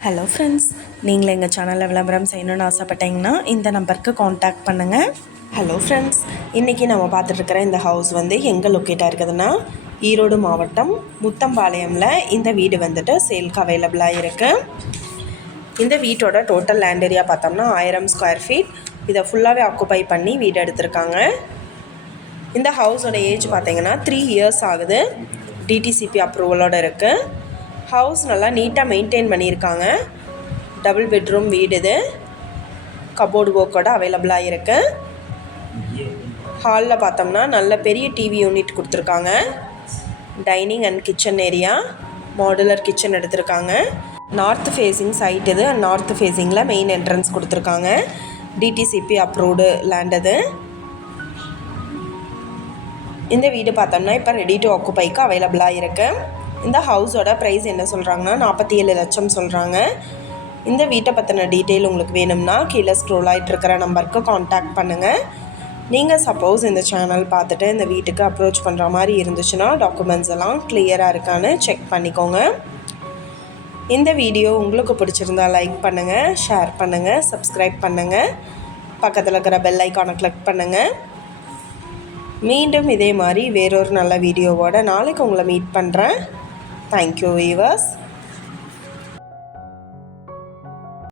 Hello friends நீங்கள் எங்கள் சேனலில் விளம்பரம் செய்யணும்னு ஆசைப்பட்டீங்கன்னா இந்த நம்பருக்கு காண்டாக்ட் பண்ணுங்கள் ஹலோ ஃப்ரெண்ட்ஸ் இன்றைக்கி நம்ம பார்த்துட்ருக்கிற இந்த ஹவுஸ் வந்து எங்கே லொக்கேட்டாக இருக்குதுன்னா ஈரோடு மாவட்டம் முத்தம்பாளையமில் இந்த வீடு வந்துட்டு சேல்க்கு அவைலபிளாக இருக்குது இந்த வீட்டோட டோட்டல் லேண்ட் ஏரியா பார்த்தோம்னா ஆயிரம் ஸ்கொயர் ஃபீட் இதை ஃபுல்லாகவே ஆக்குப்பை பண்ணி வீடு எடுத்திருக்காங்க. இந்த ஹவுஸோட ஏஜ் பார்த்தீங்கன்னா த்ரீ இயர்ஸ் ஆகுது. டிடிசிபி அப்ரூவலோட இருக்குது ஹவுஸ் நல்லா நீட்டாக மெயின்டைன் பண்ணியிருக்காங்க. டபுள் பெட்ரூம் வீடு இது. கபோர்டு ஒர்க்கோட அவைலபிளாக இருக்குது ஹாலில் பார்த்தோம்னா நல்ல பெரிய டிவி யூனிட் கொடுத்துருக்காங்க. Dining and kitchen area modular kitchen எடுத்திருக்காங்க. நார்த் ஃபேஸிங் சைட் இது. நார்த் ஃபேஸிங்கில் மெயின் என்ட்ரன்ஸ் கொடுத்துருக்காங்க. டிடிசிபி அப்ரூவ்டு லேண்ட் இது. இந்த வீடு பார்த்தோம்னா இப்போ ரெடி டு ஆக்குபைக்கு அவைலபிளாக இருக்குது இந்த ஹவுஸோட ப்ரைஸ் என்ன சொல்கிறாங்கன்னா நாற்பத்தி ஏழு லட்சம் சொல்கிறாங்க இந்த வீட்டை பற்றின டீட்டெயில் உங்களுக்கு வேணும்னா கீழே ஸ்க்ரோல் ஆகிட்டு இருக்கிற நம்பருக்கு காண்டாக்ட் பண்ணுங்கள் நீங்கள் சப்போஸ் இந்த சேனல் பார்த்துட்டு இந்த வீட்டுக்கு அப்ரோச் பண்ணுற மாதிரி இருந்துச்சுன்னா டாக்குமெண்ட்ஸ் எல்லாம் கிளியராக இருக்கான்னு செக் பண்ணிக்கோங்க. இந்த வீடியோ உங்களுக்கு பிடிச்சிருந்தா லைக் பண்ணுங்கள் ஷேர் பண்ணுங்கள் சப்ஸ்கிரைப் பண்ணுங்கள் பக்கத்தில் இருக்கிற பெல் ஐக்கானை கிளிக் பண்ணுங்கள் மீண்டும் இதே மாதிரி வேறொரு நல்ல வீடியோவோட நாளைக்கு உங்களை மீட் பண்ணுறேன் Thank you, viewers.